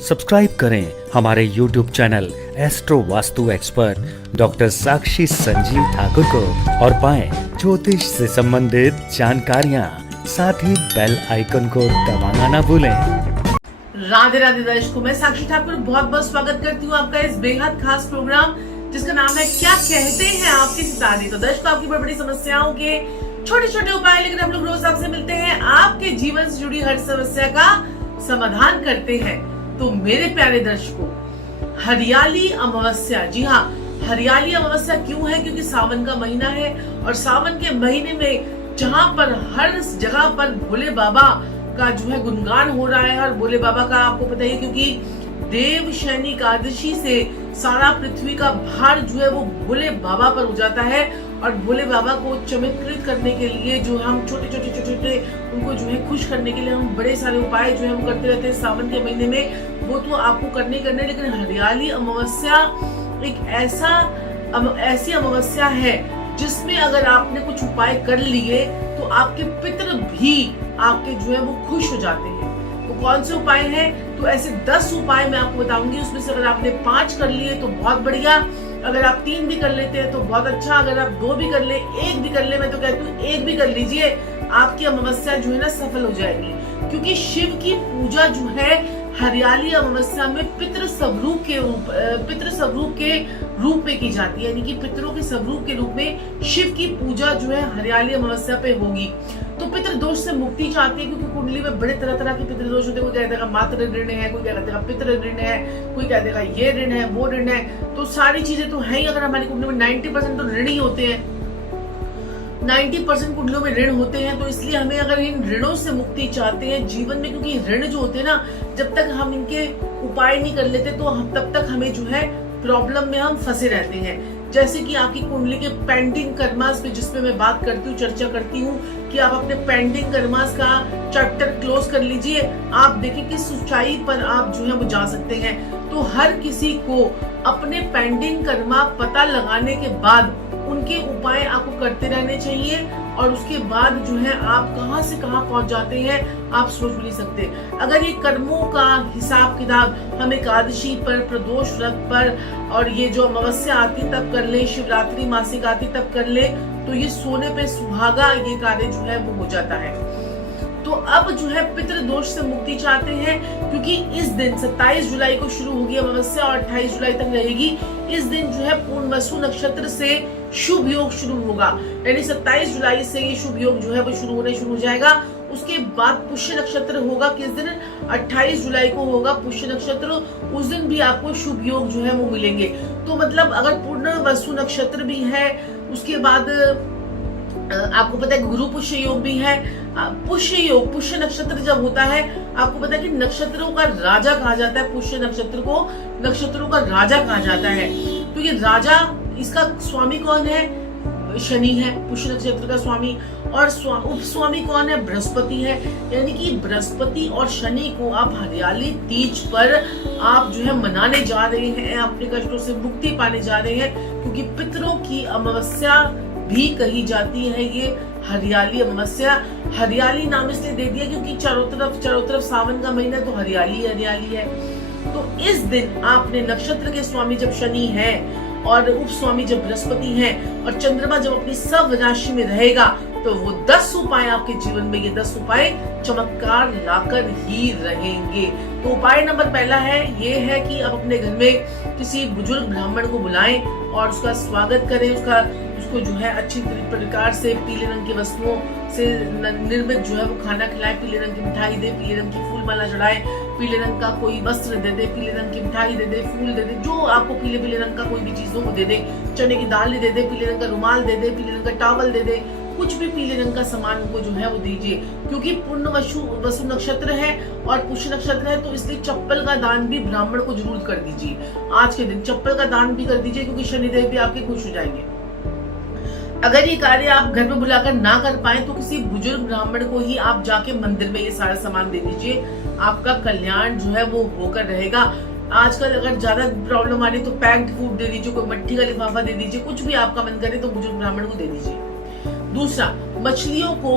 Subscribe करें हमारे YouTube channel astro Vastu expert doctor Sakshi Sanjeev Thakur को और पाएं ज्योतिष से संबंधित जानकारियां। साथ ही बेल आइकन को दबाना ना भूलें। राधे राधे दर्शकों, मैं साक्षी ठाकुर बहुत बहुत स्वागत करती हूँ आपका इस बेहद खास प्रोग्राम जिसका नाम है क्या कहते हैं आपके सितारे। तो दर्शकों, आपकी बड़ी बड़ी समस्याओं के छोटे छोटे उपाय लेकर हम लोग रोज आपसे मिलते हैं, आपके जीवन से जुड़ी हर समस्या का समाधान करते हैं। तो मेरे प्यारे दर्शकों, हरियाली अमावस्या, जी हाँ, हरियाली अमावस्या क्यों है? क्योंकि सावन का महीना है और सावन के महीने में जहाँ पर हर जगह पर भोले बाबा का जो है गुणगान हो रहा है। और भोले बाबा का आपको पता ही, क्योंकि देव शनि एकादशी से सारा पृथ्वी का भार जो है वो भोले बाबा पर हो जाता है। और भोले बाबा को चमत्कृत करने के लिए जो हम छोटे छोटे उनको जो है खुश करने के लिए हम बड़े सारे उपाय जो है हम करते रहते हैं सावन के महीने में। वो तो आपको करने लेकिन हरियाली अमावस्या एक ऐसी अमावस्या है जिसमें अगर आपने कुछ उपाय कर लिए तो आपके पितर भी आपके जो है वो खुश हो जाते हैं। तो कौन से उपाय हैं? तो ऐसे 10 उपाय मैं आपको बताऊंगी। उसमें से अगर आपने 5 कर लिए तो बहुत बढ़िया, अगर आप 3 भी कर लेते हैं तो बहुत अच्छा, अगर आप 2 भी कर ले, 1 भी कर ले, मैं तो कहती हूँ 1 भी कर लीजिए, आपकी अमावस्या जो है ना सफल हो जाएगी। क्योंकि शिव की पूजा जो है हरियाली अमावस्या में पितृ स्वरूप के रूप में की जाती है, यानी कि पितरों के स्वरूप के रूप में शिव की पूजा जो है हरियाली अमावस्या पे होगी। तो पितृ दोष से मुक्ति चाहती है, क्योंकि कुंडली में बड़े तरह तरह के पितृ दोष होते हैं। कोई कहता है मातृ ऋण है, कोई कहता है पितृ ऋण है, कोई कहता है ये ऋण है, वो ऋण है। तो सारी चीजें तो है ही। अगर हमारी कुंडली में 90% तो ऋण ही होते हैं, 90% कुंडलियों में ऋण होते हैं। तो इसलिए हमें अगर इन ऋणों से मुक्ति चाहते हैं जीवन में, क्योंकि ऋण जो होते हैं ना, जब तक हम इनके उपाय नहीं कर लेते तो हम तब तक हमें जो है प्रॉब्लम में हम फंसे रहते हैं। जैसे कि आपकी कुंडली के पेंडिंग कर्मास पे, जिसपे मैं बात करती हूँ, चर्चा करती हूँ कि आप अपने पेंडिंग कर्मास का चैप्टर क्लोज कर लीजिए। आप देखिए किस ऊंचाई पर आप जो है वो जा सकते हैं। तो हर किसी को अपने पेंडिंग कर्मा पता लगाने के बाद उनके उपाय आपको करते रहने चाहिए। और उसके बाद जो है आप कहां से कहां पहुंच जाते हैं आप सोच भी नहीं सकते। अगर ये कर्मों का हिसाब किताब हम एकादशी पर, प्रदोष व्रत पर और ये जो अमावस्या आती तब कर ले, शिवरात्रि मासिक आती तब कर ले, तो ये सोने पे सुहागा ये कार्य जो है वो हो जाता है। तो अब जो है पितृ दोष से मुक्ति चाहते हैं, क्योंकि इस दिन 27 जुलाई को शुरू होगी अमावस्या और 28 जुलाई तक रहेगी। इस दिन जो है पूर्णवसु नक्षत्र से शुभ योग शुरू होगा, यानी 27 जुलाई से ये शुभ योग जो है वो शुरू हो जाएगा। उसके बाद पुष्य नक्षत्र होगा। किस दिन? 28 जुलाई को होगा पुष्य नक्षत्र। उस दिन भी आपको शुभ योग जो है वो मिलेंगे। तो मतलब अगर पूर्णवसु नक्षत्र भी है, उसके बाद आपको पता है गुरु पुष्य योग भी है। पुष्य योग, पुष्य नक्षत्र जब होता है, आपको पता है कि नक्षत्रों का राजा कहा जाता है। पुष्य नक्षत्र को नक्षत्रों का राजा कहा जाता है। तो ये राजा, इसका स्वामी कौन है? शनि है, पुष्य नक्षत्र का स्वामी। और उप स्वामी कौन है? बृहस्पति है। यानी कि बृहस्पति और शनि को आप हरियाली तीज पर आप जो है मनाने जा रहे हैं, अपने कष्टों से मुक्ति पाने जा रहे हैं। क्योंकि पितरों की अमावस्या भी कही जाती है ये हरियाली अमावस्या। हरियाली नाम इसलिए दे दिया क्योंकि चारों तरफ सावन का महीना, तो हरियाली है। तो इस दिन आपने नक्षत्र के स्वामी जब शनि है और उप स्वामी जब बृहस्पति है और चंद्रमा जब अपनी सब राशि में रहेगा, तो वो 10 उपाय आपके जीवन में, ये 10 उपाय चमत्कार लाकर ही रहेंगे। तो उपाय नंबर पहला है, ये है कि आप अपने घर में किसी बुजुर्ग ब्राह्मण को बुलाएं और उसका स्वागत करें। उसको जो है अच्छी प्रकार से पीले रंग की वस्तुओं से निर्मित जो है वो खाना खिलाए, पीले रंग की मिठाई दे, पीले रंग की फूल माला चढ़ाए, पीले रंग का कोई वस्त्र दे दे, पीले रंग की मिठाई दे दे, फूल दे दे, जो आपको पीले रंग का कोई भी चीजों को दे दे, चने की दाल दे दे, पीले रंग का रुमाल दे दे, पीले रंग का टॉवल दे दे, कुछ भी पीले रंग का सामान उनको जो है वो दीजिए। क्योंकि पूर्णवसु नक्षत्र है और पुष्य नक्षत्र है, तो इसलिए चप्पल का दान भी ब्राह्मण को जरूर कर दीजिए। आज के दिन चप्पल का दान भी कर दीजिए, क्योंकि शनिदेव भी आपके खुश हो जाएंगे। अगर ये कार्य आप घर में बुलाकर ना कर पाए तो किसी बुजुर्ग ब्राह्मण को ही आप जाके मंदिर में ये सारा सामान दे दीजिए। आपका कल्याण जो है वो होकर रहेगा। आजकल अगर ज्यादा प्रॉब्लम आ रही तो पैक्ड फूड दे दीजिए, कोई मट्टी का लिफाफा दे दीजिए, कुछ भी आपका मन करे तो बुजुर्ग ब्राह्मण को दे दीजिए। दूसरा, मछलियों को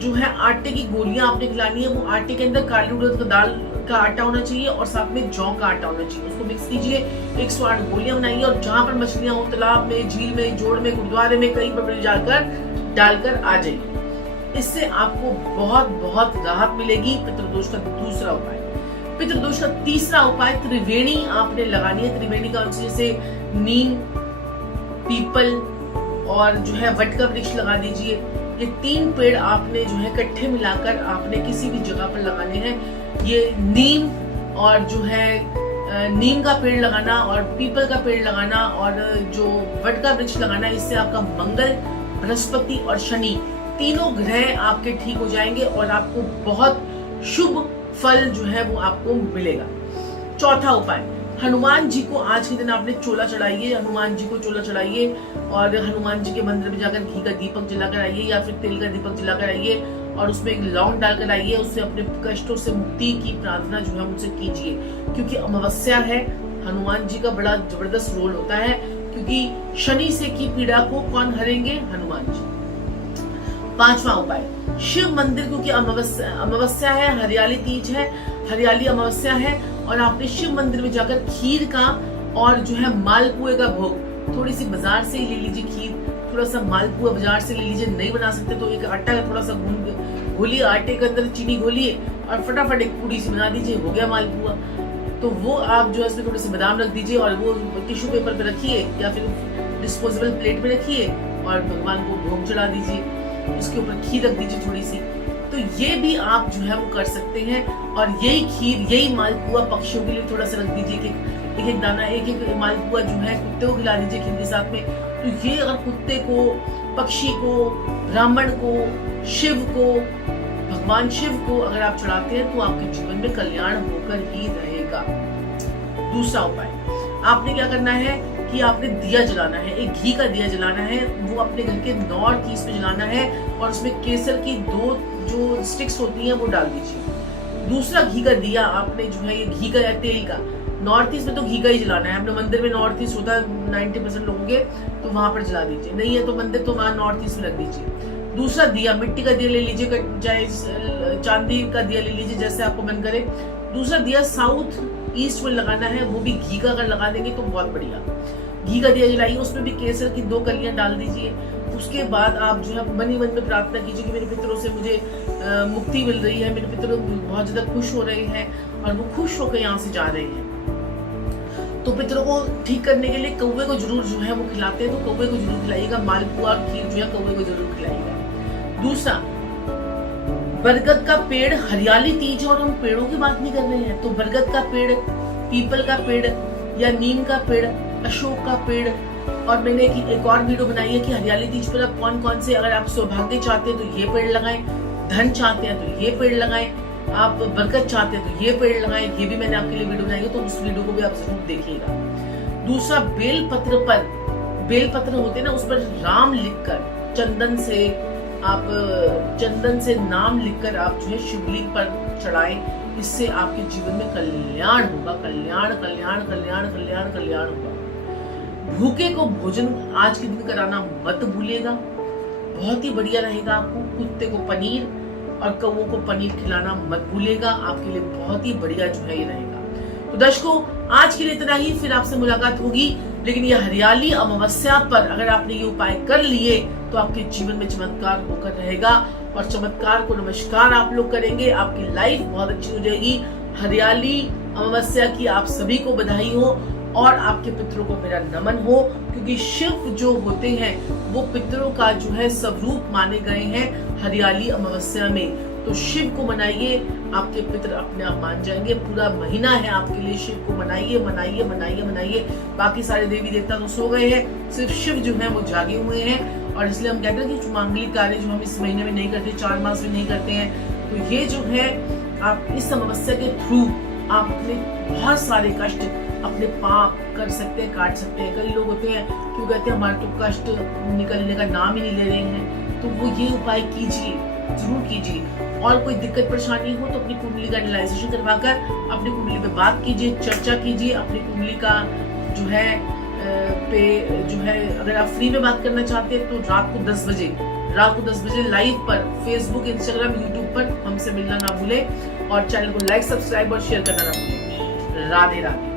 जो है आटे की गोलियां आपने खिलानी है। वो आटे के अंदर काली उड़द की दाल का आटा होना चाहिए और साथ में जौ का आटा होना चाहिए। उसको मिक्स कीजिए, 108 गोलियां बनाइए और जहां पर मछलियां हो, तालाब में, झील में, जोड़ में, गुरुद्वारे में, कहीं पर डालकर आ जाइए। इससे आपको बहुत बहुत राहत मिलेगी। पितृदोष का दूसरा उपाय। पितृदोष का तीसरा उपाय, त्रिवेणी आपने लगानी है। त्रिवेणी का जैसे नीम, पीपल और जो है वट का वृक्ष लगा दीजिए। ये 3 पेड़ आपने जो है इकट्ठे मिलाकर आपने किसी भी जगह पर लगाने हैं। ये नीम और जो है नीम का पेड़ लगाना और पीपल का पेड़ लगाना और जो वट का वृक्ष लगाना, इससे आपका मंगल, बृहस्पति और शनि तीनों ग्रह आपके ठीक हो जाएंगे और आपको बहुत शुभ फल जो है वो आपको मिलेगा। चौथा उपाय, हनुमान जी को आज के दिन आपने चोला चढ़ाइए। हनुमान जी को चोला चढ़ाइए और हनुमान जी के मंदिर में जाकर घी का दीपक जलाकर आइए या फिर तेल का दीपक जलाकर आइए और उसमें एक लौंग डालकर आइए। उससे अपने कष्टों से मुक्ति की प्रार्थना जो है उनसे कीजिए, क्योंकि अमावस्या है। हनुमान जी का बड़ा जबरदस्त रोल होता है, क्योंकि शनि से की पीड़ा को कौन हरेंगे? हनुमान जी। पांचवा उपाय, शिव मंदिर, क्योंकि अमावस्या है, हरियाली तीज है, हरियाली अमावस्या है और आपने शिव मंदिर में जाकर खीर का और जो है मालपुए का भोग, थोड़ी सी बाजार से ले लीजिए खीर, थोड़ा सा मालपुआ बाजार से ले लीजिए। नहीं बना सकते तो एक आटा का थोड़ा सा घोलिए, आटे के अंदर चीनी घोलिए और फटाफट एक पूड़ी सी बना दीजिए, हो गया मालपुआ। तो वो आप जो है इसमें थोड़े से बादाम रख दीजिए और वो टिश्यू पेपर पे रखिए या फिर डिस्पोजेबल प्लेट में रखिए और भगवान को भोग चढ़ा दीजिए। उसके ऊपर खीर रख दीजिए थोड़ी सी। तो ये भी आप जो है वो कर सकते हैं और यही खीर, यही मालपुआ पक्षियों के लिए थोड़ा सा रख दीजिए, एक एक दाना, एक एक मालपुआ जो है कुत्ते को खिला दीजिए खीर के साथ में। तो ये अगर कुत्ते को, पक्षी को, ब्राह्मण को, शिव को, भगवान शिव को अगर आप चढ़ाते हैं तो आपके जीवन में कल्याण होकर ही रहेगा। दूसरा उपाय, आपने क्या करना है कि आपने दिया जलाना है, एक घी का दिया जलाना है। वो अपने घर के नॉर्थ ईस्ट में जलाना है और उसमें केसर की 2 जो स्टिक्स होती हैं वो डाल दीजिए। दूसरा घी का दिया आपने जो है ये घी का या तेल का, नॉर्थ ईस्ट में तो घी का ही जलाना है। अपने मंदिर में नॉर्थ ईस्ट होता है 90% लोगों के, तो वहां पर जला दीजिए। नहीं है तो मंदिर तो वहां नॉर्थ ईस्ट में रख दीजिए। दूसरा दिया मिट्टी का दिया ले लीजिए, चाहे चांदी का दिया ले लीजिए, जैसे आपको मन करे। दूसरा दिया साउथ ईस्ट में लगाना है, वो भी घी का अगर लगा देंगे तो बहुत बढ़िया। घी का दिया जलाइए, उसमें भी केसर की 2 कलियां डाल दीजिए। उसके बाद आप जो है मन ही मन में प्रार्थना कीजिए कि मेरे पितरों से मुझे मुक्ति मिल रही है, मेरे पितर बहुत ज्यादा खुश हो रहे हैं और वो खुश होकर यहाँ से जा रहे हैं। तो पितरों को ठीक करने के लिए कौवे को जरूर जो है वो खिलाते हैं, तो कौवे को जरूर खिलाइएगा। मालपुआ और खीर जो है कौवे को जरूर खिलाइएगा। दूसरा, बरगद का पेड़, हरियाली तीज और हम पेड़ों की बात नहीं कर रहे हैं, तो बरगद का पेड़, पीपल का पेड़ या नीम का पेड़, अशोक का पेड़। और मैंने एक और वीडियो बनाई है कि हरियाली तीज पर आप कौन कौन से, अगर आप सौभाग्य चाहते हैं तो ये पेड़ लगाएं, धन चाहते हैं तो ये पेड़ लगाएं, आप बरकत चाहते हैं तो ये पेड़ लगाएं। ये भी मैंने आपके लिए वीडियो बनाई है, तो उस वीडियो को भी आप जरूर देखिएगा। दूसरा, बेलपत्र पर, बेलपत्र होते हैं ना, उस पर राम लिखकर चंदन से नाम लिखकर आप जो है शिवलिंग पर चढ़ाएं। इससे आपके जीवन में कल्याण होगा, कल्याण कल्याण कल्याण कल्याण कल्याण होगा। भूखे को भोजन आज के दिन कराना मत भूलिएगा, बहुत ही बढ़िया रहेगा। आपको कुत्ते को पनीर और कौवों को पनीर खिलाना मत भूलिएगा, आपके लिए बहुत ही बढ़िया जो है ये रहेगा। तो दर्शकों, आज के लिए इतना ही, फिर आपसे मुलाकात होगी। लेकिन ये हरियाली अमावस्या पर अगर आपने ये उपाय कर लिए तो आपके जीवन में चमत्कार होकर रहेगा और चमत्कार को नमस्कार आप लोग करेंगे, आपकी लाइफ बहुत अच्छी हो जाएगी। हरियाली अमावस्या की आप सभी को बधाई हो और आपके पितरों को मेरा नमन हो, क्योंकि शिव जो होते हैं वो पितरों का जो है स्वरूप माने गए हैं हरियाली अमावस्या में। तो शिव को मनाइए, आपके पितर अपने आप मान जाएंगे। पूरा महीना है आपके लिए, शिव को मनाइए मनाइए मनाइए मनाइए। बाकी सारे देवी देवता तो सो गए हैं, सिर्फ शिव जो है वो जागे हुए हैं। और इसलिए हम कहते हैं कि मांगलिक कार्य जो हम इस महीने में नहीं करते, 4 मास में नहीं करते हैं, तो ये जो है आप इस अमावस्या के थ्रू आप अपने बहुत सारे कष्ट, अपने पाप कर सकते हैं, काट सकते हैं। कई लोग होते हैं क्यों कहते हैं हमारे तो कष्ट निकलने का नाम ही नहीं ले रहे हैं, तो वो ये उपाय कीजिए, जरूर कीजिए। और कोई दिक्कत परेशानी हो तो अपनी कुंडली का एनालाइजेशन करवाकर अपनी कुंडली पे बात कीजिए, चर्चा कीजिए। अपनी कुंडली का जो है अगर आप फ्री में बात करना चाहते हैं तो रात को 10 बजे लाइव पर फेसबुक, इंस्टाग्राम, यूट्यूब पर हमसे मिलना ना भूले। और चैनल को लाइक, सब्सक्राइब और शेयर करना ना भूलें। राधे राधे।